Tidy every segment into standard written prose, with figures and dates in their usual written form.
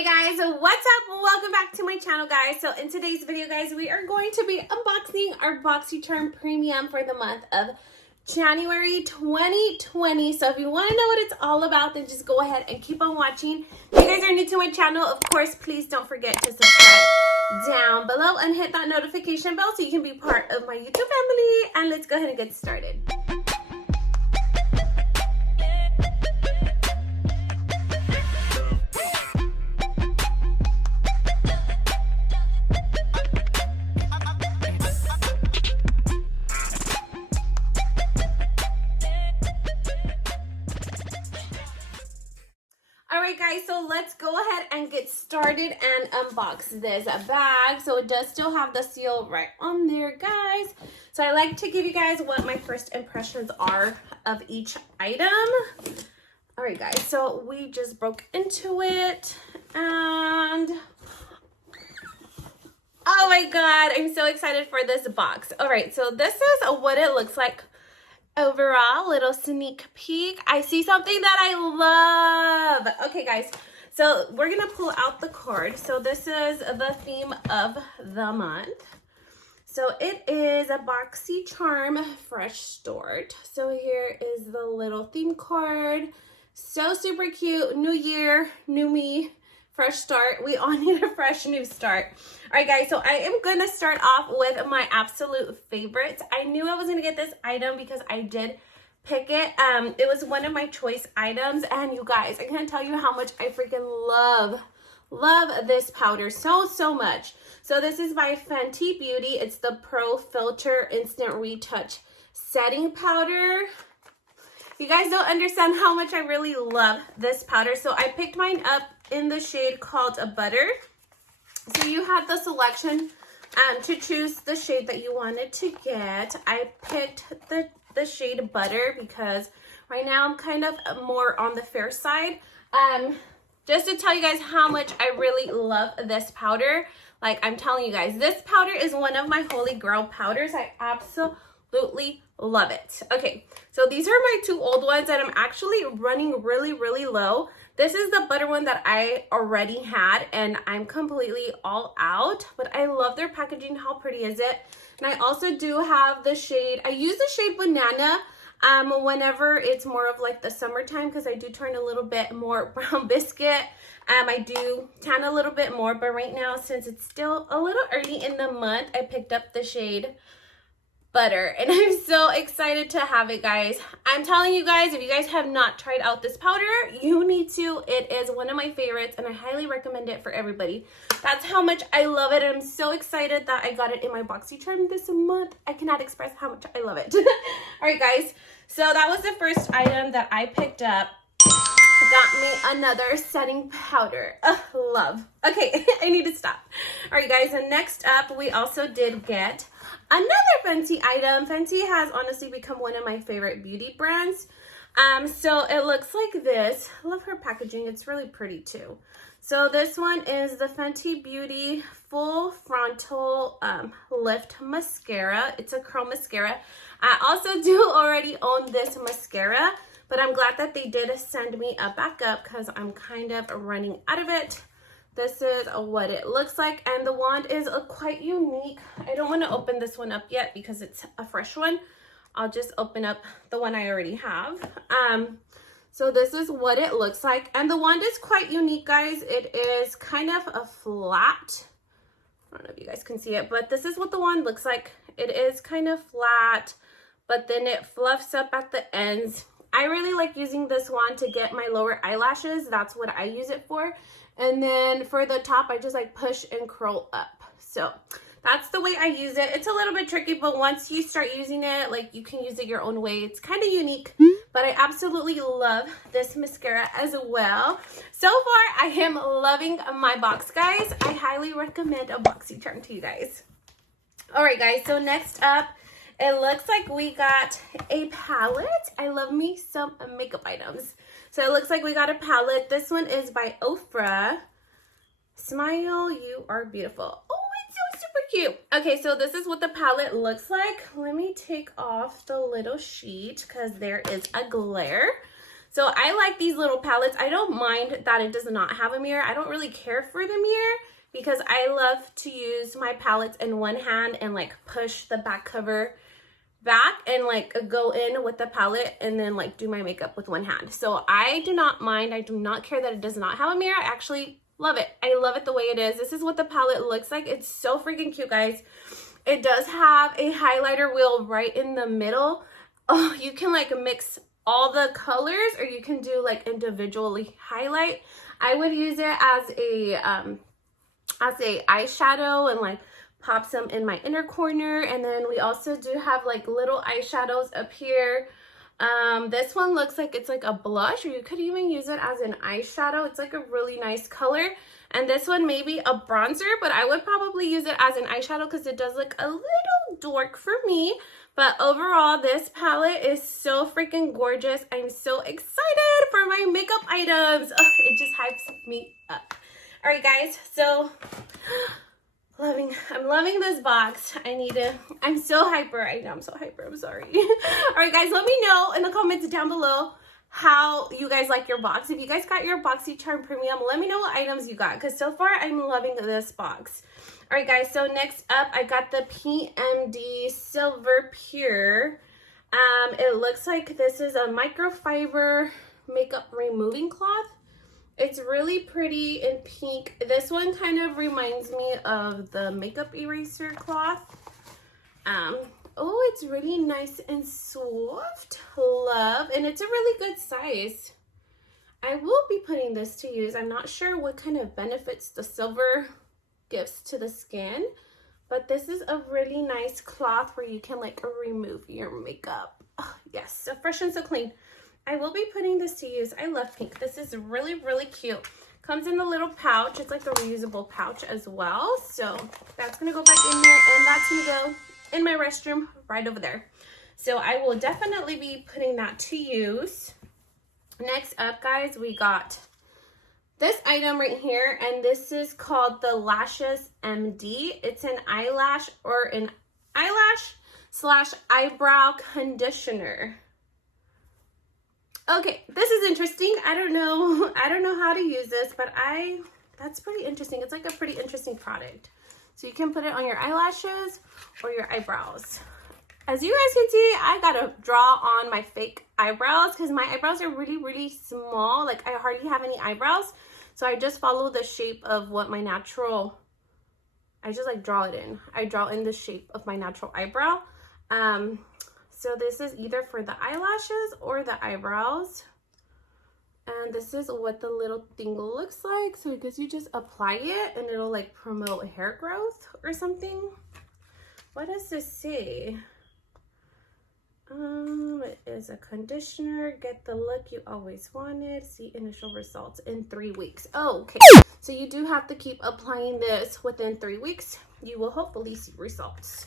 Hey guys, what's up? Welcome back to my channel, guys. So in today's video, guys, we are going to be unboxing our Boxycharm Premium for the month of January 2020. So if you want to know what it's all about, then just go ahead and keep on watching. If you guys are new to my channel, of course, please don't forget to subscribe down below and hit that notification bell so you can be part of my YouTube family. And let's go ahead and get started. Alright guys, so let's go ahead and get started and unbox this bag. So it does still have the seal right on there, guys. So I like to give you guys what my first impressions are of each item. Alright guys, so we just broke into it and oh my god, I'm so excited for this box. Alright, so this is what it looks like. Overall, little sneak peek. I see something that I love. Okay guys, so we're gonna pull out the card. So this is the theme of the month. So it is a Boxycharm Fresh Start. So here is the little theme card. So super cute. New year, new me, fresh start. We all need a fresh new start. All right guys, so I am gonna start off with my absolute favorites. I knew I was gonna get this item because I did pick it. It was one of my choice items, and you guys, I can't tell you how much I freaking love this powder so much. So this is by Fenty Beauty. It's the Pro Filt'r Instant Retouch Setting Powder. You guys don't understand how much I really love this powder. So I picked mine up in the shade called a Butter. So you had the selection to choose the shade that you wanted to get. I picked the shade Butter because right now I'm kind of more on the fair side. Just to tell you guys how much I really love this powder. Like I'm telling you guys, this powder is one of my holy grail powders. I absolutely love it. Okay, so these are my two old ones and I'm actually running really low. This is the Butter one that I already had and I'm completely all out, but I love their packaging. How pretty is it? And I also do have the shade, I use the shade Banana whenever it's more of like the summertime because I do turn a little bit more brown biscuit. I do tan a little bit more, but right now since it's still a little early in the month, I picked up the shade Butter and I'm so excited to have it, guys. I'm telling you guys, if you guys have not tried out this powder, you need to. It is one of my favorites and I highly recommend it for everybody. That's how much I love it. I'm so excited that I got it in my Boxycharm this month. I cannot express how much I love it. All right guys, so that was the first item that I picked up. Got me another setting powder. Love. Okay, I need to stop. All right guys, and next up we also did get another Fenty item. Fenty has honestly become one of my favorite beauty brands. So it looks like this. I love her packaging. It's really pretty too. So this one is the Fenty Beauty Full Frontal Lift Mascara. It's a curl mascara. I also do already own this mascara, but I'm glad that they did send me a backup because I'm kind of running out of it. This is what it looks like, and the wand is quite unique. I don't want to open this one up yet because it's a fresh one. I'll just open up the one I already have. So this is what it looks like, and the wand is quite unique, guys. It is kind of a flat. I don't know if you guys can see it, but this is what the wand looks like. It is kind of flat, but then it fluffs up at the ends. I really like using this wand to get my lower eyelashes. That's what I use it for. And then for the top, I just like push and curl up. So that's the way I use it. It's a little bit tricky, but once you start using it, like you can use it your own way. It's kind of unique, but I absolutely love this mascara as well. So far, I am loving my box, guys. I highly recommend a Boxycharm to you guys. All right, guys, so next up, it looks like we got a palette. I love me some makeup items. So it looks like we got a palette. This one is by Ofra. Smile, you are beautiful. Oh, it's so super cute. Okay, so this is what the palette looks like. Let me take off the little sheet because there is a glare. So I like these little palettes. I don't mind that it does not have a mirror. I don't really care for the mirror because I love to use my palettes in one hand and like push the back cover back and like go in with the palette and then like do my makeup with one hand. So I do not mind. I do not care that it does not have a mirror. I actually love it. I love it the way it is. This is what the palette looks like. It's so freaking cute, guys. It does have a highlighter wheel right in the middle. Oh, you can like mix all the colors or you can do like individually highlight. I would use it as a eyeshadow and like pop some in my inner corner. And then we also do have like little eyeshadows up here. This one looks like it's like a blush, or you could even use it as an eyeshadow. It's like a really nice color. And this one may be a bronzer, but I would probably use it as an eyeshadow because it does look a little dark for me. But overall, this palette is so freaking gorgeous. I'm so excited for my makeup items. Oh, it just hypes me up. All right, guys, so I'm loving this box. I'm so hyper. I know I'm so hyper. I'm sorry. All right, guys, let me know in the comments down below how you guys like your box. If you guys got your Boxycharm Premium, let me know what items you got because so far I'm loving this box. All right, guys, so next up I got the PMD Silver Pure. It looks like this is a microfiber makeup removing cloth. It's really pretty in pink. This one kind of reminds me of the makeup eraser cloth. Oh, it's really nice and soft. Love. And it's a really good size. I will be putting this to use. I'm not sure what kind of benefits the silver gives to the skin, but this is a really nice cloth where you can like remove your makeup. Oh, yes, so fresh and so clean. I will be putting this to use. I love pink. This is really, really cute. Comes in the little pouch. It's like a reusable pouch as well. So that's going to go back in there, and that's going to go in my restroom right over there. So I will definitely be putting that to use. Next up, guys, we got this item right here, and this is called the Lash MD. It's an eyelash or an eyelash / eyebrow conditioner. Okay, this is interesting. I don't know how to use this, but that's pretty interesting. It's like a pretty interesting product. So you can put it on your eyelashes or your eyebrows. As you guys can see, I gotta draw on my fake eyebrows because my eyebrows are really, really small. Like I hardly have any eyebrows. So I just follow the shape of what my natural, I just like draw it in. I draw in the shape of my natural eyebrow. So this is either for the eyelashes or the eyebrows. And this is what the little thing looks like. So I guess you just apply it and it'll like promote hair growth or something. What does this say? It is a conditioner. Get the look you always wanted. See initial results in 3 weeks. Oh, okay. So you do have to keep applying this within 3 weeks. You will hopefully see results.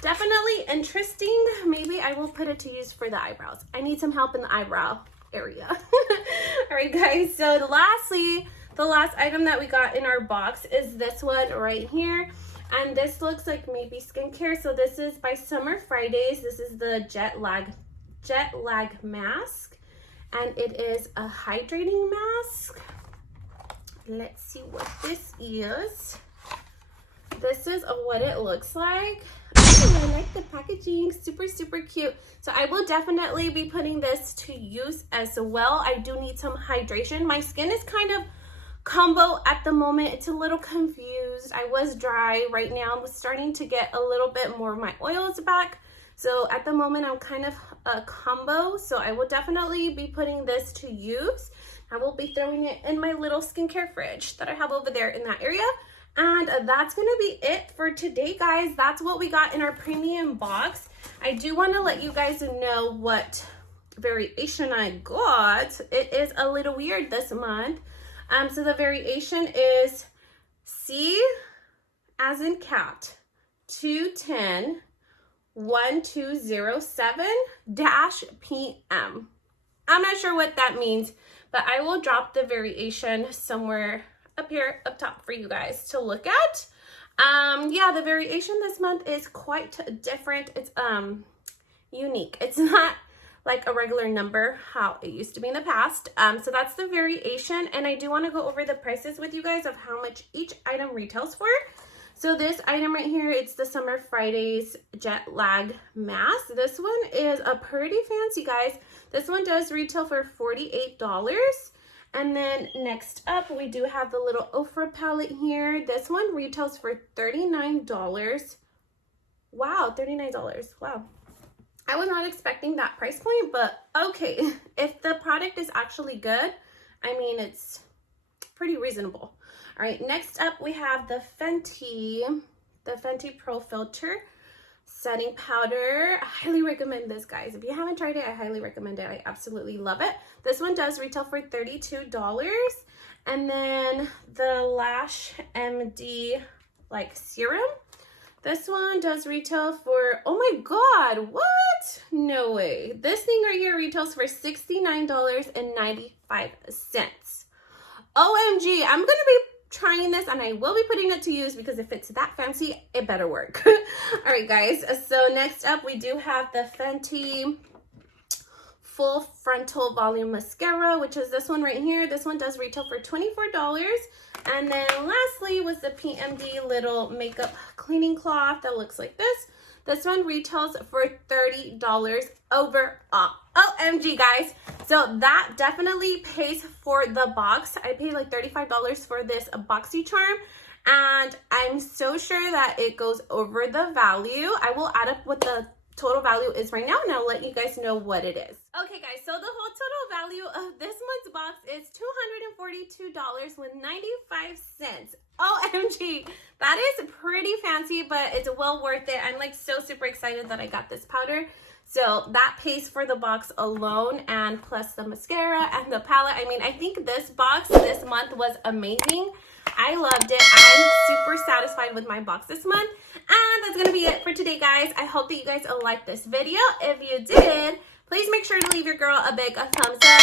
Definitely interesting. Maybe I will put it to use for the eyebrows. I need some help in the eyebrow area. All right, guys. So lastly, the last item that we got in our box is this one right here. And this looks like maybe skincare. So this is by Summer Fridays. This is the jet lag mask. And it is a hydrating mask. Let's see what this is. This is what it looks like. I like the packaging. Super, super cute. So I will definitely be putting this to use as well. I do need some hydration. My skin is kind of combo at the moment. It's a little confused. I was dry. Right now I'm starting to get a little bit more of my oils back. So at the moment I'm kind of a combo. So I will definitely be putting this to use. I will be throwing it in my little skincare fridge that I have over there in that area. And that's going to be it for today, guys. That's what we got in our premium box. I do want to let you guys know what variation I got. It is a little weird this month. So the variation is C as in cat 210 1207-PM. I'm not sure what that means, but I will drop the variation somewhere up here up top for you guys to look at. Yeah, the variation this month is quite different. It's unique. It's not like a regular number, how it used to be in the past. So that's the variation, and I do want to go over the prices with you guys of how much each item retails for. So this item right here, it's the Summer Fridays Jet Lag Mask. This one is a pretty fancy, guys. This one does retail for $48. And then next up, we do have the little Ofra palette here. This one retails for $39. Wow, $39. Wow. I was not expecting that price point, but okay. If the product is actually good, I mean, it's pretty reasonable. All right, next up we have the Fenty Pro Filter Setting Powder. I highly recommend this, guys. If you haven't tried it, I highly recommend it. I absolutely love it. This one does retail for $32. And then the Lash MD like serum. This one does retail for, oh my God, what? No way. This thing right here retails for $69.95. OMG, I'm gonna be trying this and I will be putting it to use because if it's that fancy, it better work. All right, guys, so next up we do have the Fenty Full Frontal Volume Mascara, which is this one right here. This one does retail for $24. And then lastly was the PMD little makeup cleaning cloth that looks like this. This one retails for $30 overall. OMG, guys. So that definitely pays for the box. I paid like $35 for this Boxycharm, and I'm so sure that it goes over the value. I will add up what the total value is right now, and I'll let you guys know what it is. Okay, guys, so the whole total value of this month's box is $242.95. OMG, that is pretty fancy, but it's well worth it. I'm like so super excited that I got this powder. So that pays for the box alone, and plus the mascara and the palette. I mean, I think this box this month was amazing. I loved it. I'm super satisfied with my box this month. And that's going to be it for today, guys. I hope that you guys liked this video. If you did, please make sure to leave your girl a big thumbs up.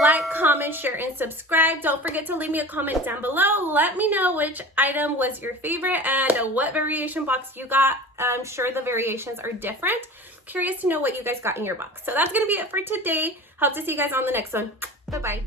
Like, comment, share, and subscribe. Don't forget to leave me a comment down below. Let me know which item was your favorite and what variation box you got. I'm sure the variations are different. Curious to know what you guys got in your box. So that's going to be it for today. Hope to see you guys on the next one. Bye-bye.